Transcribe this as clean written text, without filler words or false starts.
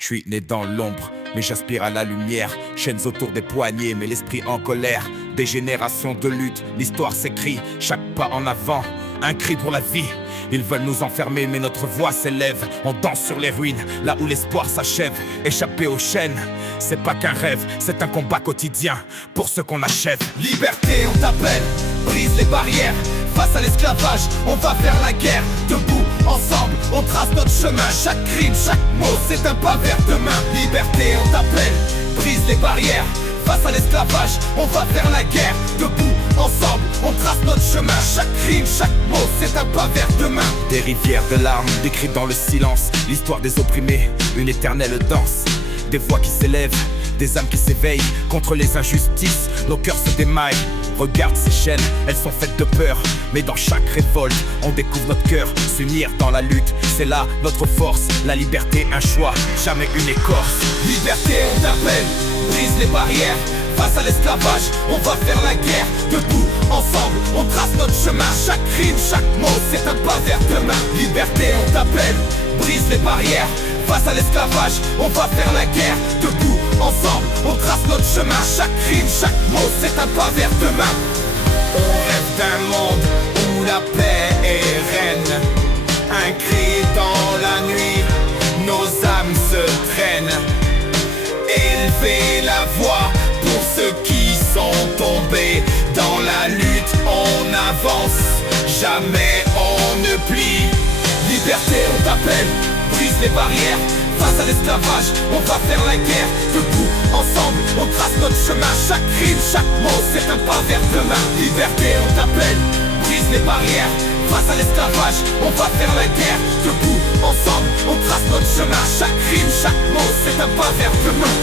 Je suis né dans l'ombre, mais j'aspire à la lumière. Chaînes autour des poignets, mais l'esprit en colère. Des générations de lutte, l'histoire s'écrit. Chaque pas en avant, un cri pour la vie. Ils veulent nous enfermer, mais notre voix s'élève. On danse sur les ruines, là où l'espoir s'achève. Échapper aux chaînes, c'est pas qu'un rêve, c'est un combat quotidien pour ceux qu'on achève. Liberté, on t'appelle, brise les barrières. Face à l'esclavage, on va faire la guerre. Debout, ensemble, on trace notre chemin. Chaque crime, chaque mot, c'est un pas vers demain. Liberté, on t'appelle, brise les barrières. Face à l'esclavage, on va faire la guerre. Debout, ensemble, on trace notre chemin. Chaque crime, chaque mot, c'est un pas vers demain. Des rivières de larmes, des cris dans le silence. L'histoire des opprimés, une éternelle danse. Des voix qui s'élèvent, des âmes qui s'éveillent contre les injustices. Nos cœurs se démaillent. Regarde ces chaînes, elles sont faites de peur. Mais dans chaque révolte, on découvre notre cœur. S'unir dans la lutte, c'est là notre force. La liberté, un choix, jamais une écorce. Liberté, on t'appelle, brise les barrières. Face à l'esclavage, on va faire la guerre. Debout, ensemble, on trace notre chemin. Chaque crime, chaque mot, c'est un pas vers demain. Liberté, on t'appelle, brise les barrières. Face à l'esclavage, on va faire la guerre. Debout, ensemble, on trace notre chemin. Chaque crime, chaque mot, c'est un pas vers demain. On rêve d'un monde où la paix est reine. Un cri dans la nuit, nos âmes se traînent. Élever la voix pour ceux qui sont tombés. Dans la lutte, on avance, jamais on ne plie. Liberté, on t'appelle, brise les barrières. Face à l'esclavage, on va faire la guerre. Debout, ensemble, on trace notre chemin. Chaque crime, chaque mot, c'est un pas vers demain. Liberté, on t'appelle, brise les barrières. Face à l'esclavage, on va faire la guerre. Debout, ensemble, on trace notre chemin. Chaque crime, chaque mot, c'est un pas vers demain.